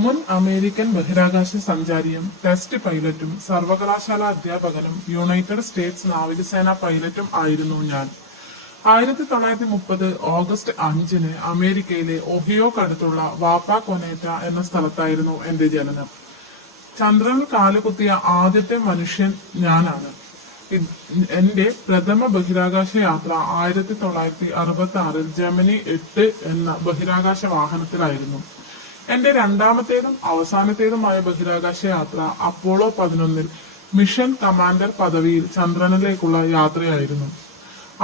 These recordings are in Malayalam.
മുൻ അമേരിക്കൻ ബഹിരാകാശ സഞ്ചാരിയും ടെസ്റ്റ് പൈലറ്റും സർവകലാശാല അധ്യാപകനും യുണൈറ്റഡ് സ്റ്റേറ്റ്സ് നാവികസേന പൈലറ്റും ആയിരുന്നു ഞാൻ. 1930 ഓഗസ്റ്റ് 5-ന് അമേരിക്കയിലെ ഒഹിയോക്കടുത്തുള്ള വാപ്പാകൊനേറ്റ എന്ന സ്ഥലത്തായിരുന്നു എന്റെ ജനനം. ചന്ദ്രനിൽ കാലുകുത്തിയ ആദ്യത്തെ മനുഷ്യൻ ഞാനാണ്. എന്റെ പ്രഥമ ബഹിരാകാശ യാത്ര 1966 ജെമിനി 8 എന്ന ബഹിരാകാശ വാഹനത്തിലായിരുന്നു. എന്റെ രണ്ടാമത്തേതും അവസാനത്തേതുമായ ബഹിരാകാശ യാത്ര അപ്പോളോ 11 മിഷൻ കമാൻഡർ പദവിയിൽ ചന്ദ്രനിലേക്കുള്ള യാത്രയായിരുന്നു.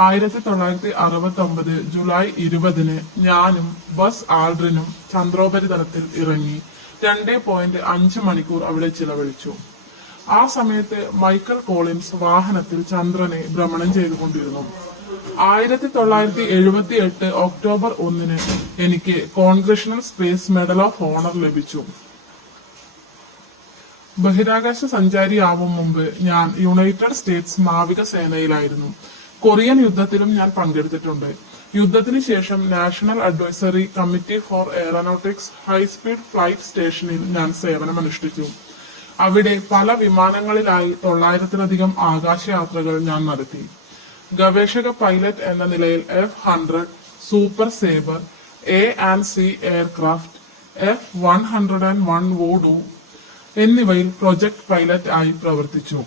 1969 ജൂലൈ 20-ന് ഞാനും ബസ് ആൾഡ്രിനും ചന്ദ്രോപരിതലത്തിൽ ഇറങ്ങി 2.5 മണിക്കൂർ അവിടെ ചിലവഴിച്ചു. ആ സമയത്ത് മൈക്കൽ കോളിൻസ് വാഹനത്തിൽ ചന്ദ്രനെ ഭ്രമണം ചെയ്തുകൊണ്ടിരുന്നു. 1978 ഒക്ടോബർ 1-ന് എനിക്ക് congressional space medal of owner ലഭിച്ചു. ബഹിരാകാശ സഞ്ചാരിയാവും മുമ്പ് ഞാൻ യുണൈറ്റഡ് സ്റ്റേറ്റ്സ് നാവികസേനയിലായിരുന്നു. കൊറിയൻ യുദ്ധത്തിലും ഞാൻ പങ്കെടുത്തിട്ടുണ്ട്. യുദ്ധത്തിന് ശേഷം national advisory committee for aeronautics high speed flight സ്റ്റേഷനിൽ ഞാൻ സേവനമനുഷ്ഠിച്ചു. അവിടെ പല വിമാനങ്ങളിലായി 900-ലധികം ആകാശയാത്രകൾ ഞാൻ നടത്തി. ഗവേഷക പൈലറ്റ് എന്ന നിലയിൽ F-100 super sabre, A&C aircraft, F-101 വോഡു എന്നിവയിൽ പ്രൊജക്ട് പൈലറ്റ് ആയി പ്രവർത്തിച്ചു.